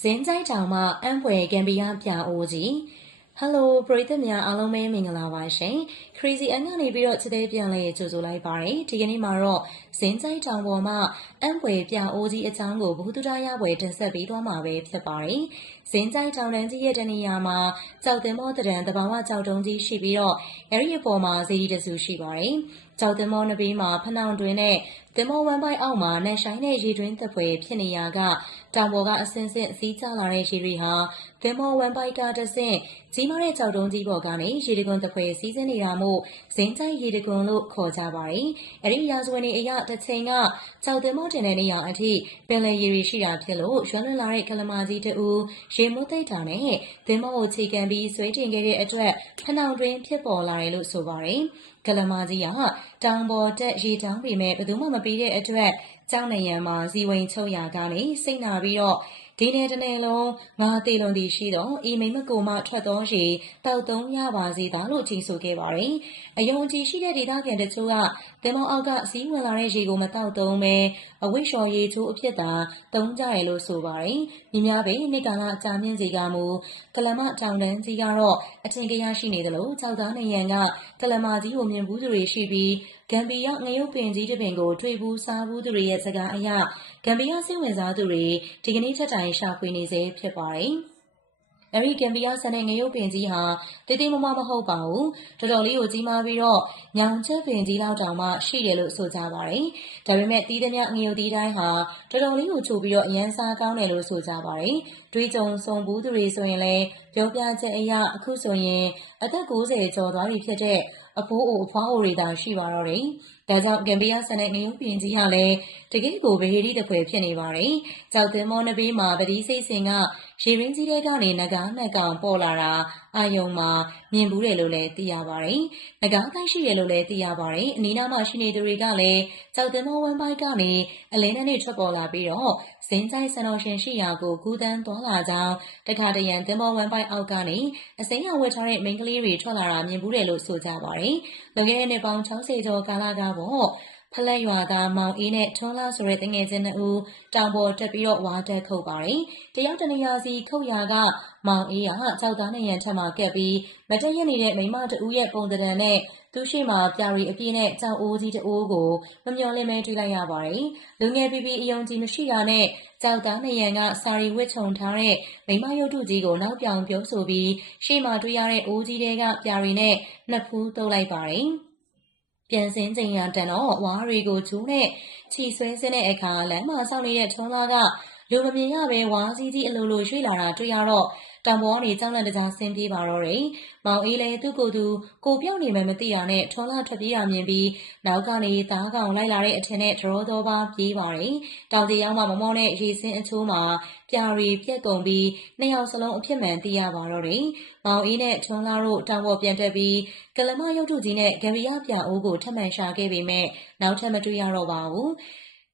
ဇင်းကြိုက်တောင်မှအံဖွယ်ဂမ်ဘီယာပြအိုးကြီးဟယ်လိုပရိသတ်များအားလုံးပဲမင်္ဂလာပါရှင် Crazy အန်ကနေပြီးတော့ချက်သေးပြန်လေးကြိုဆိုလိုက်ပါတယ်ဒီကနေ့မှာတော့ဇင်းကြိုက်တောင်ပေါ်မှာအံဖွယ်ပြအိုးကြီးအကြောင်းကိုဘုသူတရရပွဲတင်ဆက်ပေးသွားမှာပဲဖြစ်ပါတယ်ဇင်းကြိုက်တောင်တန်းကြီးရဲ့တနေရာမှာကြောက်တင်မောတရံတဘာဝကြောက်တုံးကြီးရှိပြီးတော့အဲဒီအပေါ်မှာဇီဒီတဆူရှိပါတယ် ကြောက်တင်မောနှစ်ဘေးမှာ ဖနှောင်တွင်နဲ့တင်မောဝမ်းပိုက်အောက်မှာနှက်ဆိုင်တဲ့ ရေတွင်းသက်ပွဲဖြစ်နေရာက တောင်ပေါ်ကအစင်းစင်းစီးကျလာတဲ့ ရေတွေဟာတင်မောဝမ်းပိုက်ကတဆင့် ကြီးမားတဲ့ကြောက်တုံးကြီးပေါ်ကနေ ရေတကွန်သက်ပွဲစီးစင်းနေတာမို့ဇင်းကြိုက်ရေတကွန်လို့ ခေါ်ကြပါတယ်။အဲဒီ ရာဇဝင်တွေအရတစ်ချိန်ကကြောက်တင်မောတင်တဲ့နေရာအထိ ပင်လယ်ရေတွေရှိတာဖြစ်လို့ ရွှမ်းလွန်လာတဲ့ကလမာကြီးတူရေမိုးသိပ်တာနဲ့တင်မောကိုခြေကန်ပြီး ဆွဲတင်ခဲ့တဲ့အတွက် ဖနှောင်တွင်ဖြစ်ပေါ်လာတယ်လို့ ဆိုပါတယ်။ကလမာကြီးကတောင်ပေါ်တက် ရေတောင်းပေမဲ့ဘယ်သူမှ မပြီးတဲ့အတွက် ကျောင်းနေရန်မှာ ဇီဝင်ချုပ်ရာကနေ စိတ်နာပြီးတော့ ဒီနေ့တနေ့လုံးငါတေလွန်သည်ရှိတော့ဤမိမကိုမှထွက်သောရေတောက်သုံးရပါစေသာလို့ချိန်ဆိုခဲ့ပါတယ်။အယုံကြည်ရှိတဲ့ဒေသခံတချို့ကတင်မောအောက်ကစီးဝင်လာတဲ့ရေကိုမတောက်သုံးပဲအဝိရှော်ရေချိုးအဖြစ်သာသုံးကြရလို့ဆိုပါတယ်။မြများပဲနေ့ကလာကြာမြင့်စီကမူကလမတောင်တန်းကြီးကတော့အထင်ကရရှိနေတယ်လို့၆သားနေရန်ကကလမကြီးကိုမြင်ဘူးသူတွေရှိပြီးဂမ်ဘီယာငရုတ်ပင်ကြီးတစ်ပင်ကိုထွေဘူးစားဘူးသူတွေရဲ့စကားအရဂမ်ဘီယာစိတ်ဝင်စားသူတွေဒီကနေ့ထက်တိုင်ရှာဖွေနေစေဖြစ်ပါတယ်။အဲဒီဂမ်ဘီယာဆန်တဲ့ငရုတ်ပင်ကြီးဟာတေးသေးမမမဟုတ်ပါဘူး။တော်တော်လေးကိုကြီးမားပြီးတော့ညောင်ချက်ပင်ကြီးလောက်တောင်မှရှိတယ်လို့ဆိုကြပါတယ်။ဒါပေမဲ့တီးသမျှငရုတ်တီးတိုင်းဟာတော်တော်လေးကိုချိုပြီးတော့အရန်စားကောင်းတယ်လို့ဆိုကြပါတယ်။တွေးကြုံဆုံဘူးသူတွေဆိုရင်လည်းပြောပြချက်အရအခုဆိုရင်အသက်90ကျော်သွားပြီဖြစ်တဲ့ အဖိုးအိုအဖွားအိုတွေသာ ရှိပါတော့တယ်။ ဒါကြောင့်ဂမ်ဘီယာဆန်တဲ့ငရုတ်ပင်ကြီးဟာလည်းတကယ့်ကိုဗဟေရီတခွေဖြစ်နေပါတယ်။ကြောက်သင်းမောနှပေးမှာပတိစိတ်စင်ကရေရင်းကြီးတဲ့ကနေငကားနှက်ကောင်ပေါ်လာတာအာယုံမှာမြင်ဘူးတယ်လို့လည်းသိရပါတယ်။ငကားတိုင်းရှိတယ်လို့လည်းသိရပါတယ်။အနီးနားမှာရှိနေသူတွေကလည်းကြောက်သင်းမောဝမ်းပိုက်ကနေအလင်းနဲ့ထွက်ပေါ်လာပြီးတော့ဇင်းကြိုက်ဆန်တော်ရှင်ရှိရာကိုကူးတန်းသွားလာကြောင်းတခါတရံသင်းမောဝမ်းပိုက်အောက်ကနေအစိမ်းရောင်ဝတ်ထားတဲ့မိန်းကလေးတွေထွက်လာတာမြင်ဘူးတယ်လို့ဆိုကြပါတယ်။လွန်ခဲ့တဲ့နှစ်ပေါင်း60ကျော်ကာလကပေါ့ဖလက်ရွာသားမောင်အေးနဲ့ထွန်းလာဆိုတဲ့တငယ်ချင်းနှစ်ဦးတောင်ပေါ်တက်ပြီးတော့ဝါတက်ခုတ်ပါတယ်။တယောက်တနေရာစီခုတ်ရာကမောင်အေးကကြောက်သားနဲ့ရန်ထက်မှကက်ပြီးမတက်ရနေတဲ့မိမတူရဲ့ပုံတံနဲ့သူရှိမှပြရီအပြည့်နဲ့ကြောက်အိုးကြီးတူကိုမမျော်လင့်မဲတွေ့လိုက်ရပါတယ်။လူငယ်ပီပီအယုံကြည်မရှိတာနဲ့ကြောက်သားနဲ့ရန်ကစာရီဝစ်ချုံထားတဲ့မိမရုပ်တုကြီးကိုနောက်ပြောင်ပြောဆိုပြီးရှေ့မှာတွေ့ရတဲ့အိုးကြီးတွေကပြရီနဲ့နှစ်ဖူးတုပ်လိုက်ပါတယ်။ ပြန်စင်းချိန်ရတန်တော့ဝါးတွေကိုကျူးနဲ့ခြိဆွဲစင်းတဲ့အခါလမ်းမှာစောင့်နေတဲ့ထွန်းလာကလူမမြင်ရပဲဝါးစည်းကြီးအလိုလိုရွှေ့လာတာတွေ့ရတော့ တောင်ပေါ်ကနေကြောက်လန့်တကြားဆင်းပြေးပါတော့တယ်။မောင်အေးလည်းသူ့ကိုယ်သူကိုပြောက်နေမှမသိတာနဲ့ထွန်းလာထွက်ပြေးတာမြင်ပြီးနောက်ကနေသားကောင်လိုက်လာတဲ့အထင်နဲ့ဒရောသောပါပြေးပါတယ်။တောင်တီရောက်မှမမောနဲ့ရေစင်းအချိုးမှာပြာရီပြက်ကုန်ပြီးနှစ်ယောက်စလုံးအဖြစ်မှန်သိရပါတော့တယ်။မောင်အေးနဲ့ထွန်းလာတို့တောင်ပေါ်ပြန်တက်ပြီးကလမရုပ်ထုကြီးနဲ့ဂဗီယပြအိုးကိုထပ်မံရှာခဲ့ပေမဲ့နောက်ထပ်မတွေ့ရတော့ပါဘူး။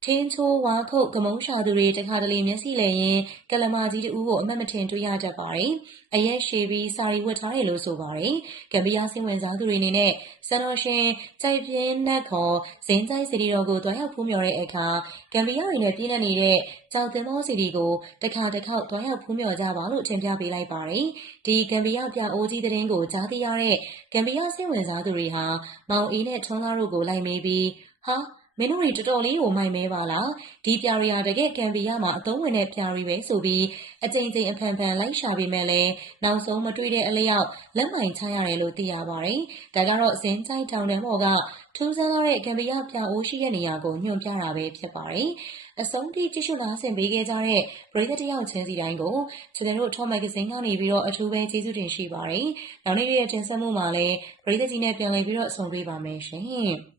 ထင်းချိုးဝါခုတ်ကမုံရှာသူတွေတခါတလေမျက်စိလဲရင်ကလမာကြီးတူကိုအမတ်မထင်တွေ့ရတတ်ပါတယ်။အရက်ရှည်ပြီးစာရီဝတ်ထားတယ်လို့ဆိုပါတယ်။ကံပီယာစင်ဝင်စားသူတွေအနေနဲ့စံတော်ရှင်ကြိုက်ပြင်းနတ်ခေါ်ဇင်းကြိုက်စီဒီတော်ကိုတွားရောက်ဖူးမြော်တဲ့အခါကံပီယာတွေနဲ့ပြည့်နေနေတဲ့ကြောက်တင်သောစီဒီကိုတခါတခေါက်တွားရောက်ဖူးမြော်ကြပါလို့ထင်ပြပေးလိုက်ပါတယ်။ဒီကံပီယာပြအိုးကြီးတဲ့ရင်ကိုကြားသိရတဲ့ကံပီယာစင်ဝင်စားသူတွေဟာမောင်အေးနဲ့ထွန်းလာတို့ကိုလိုက်မေးပြီးဟာ မင်းတို့တွေတော်တော်လေးကိုမိုက်မဲပါလားဒီပြာရီဟာတကယ်ကံပီရမှာအသုံးဝင်တဲ့ပြာရီပဲဆိုပြီးအကြိမ်ကြိမ်အဖန်ဖန်လိုက်ရှာပေးမဲ့လဲနောက်ဆုံးမတွေ့တဲ့အလျောက်လက်မိုင်ချရတယ်လို့သိရပါတယ်ဒါကတော့ဇင်းချိုက်တောင်တန်းပေါ်ကထူးဆန်းလာတဲ့ကံပီရပြအိုးရှိတဲ့နေရာကိုညွှန်ပြတာပဲဖြစ်ပါတယ်အဆုံးထိကြည့်ရှုနားဆင်ပေးခဲ့ကြတဲ့ပရိသတ်တယောက်ချင်းစီတိုင်းကိုကျွန်တော်တို့ Top Magazine ကနေပြီးတော့အထူးပဲကျေးဇူးတင်ရှိပါတယ်။နောက်နေ့ရဲ့တင်ဆက်မှုမှာလည်းပရိသတ်ကြီးနဲ့ပြန်လည်ပြီးတော့ဆုံတွေ့ပါမယ်ရှင်။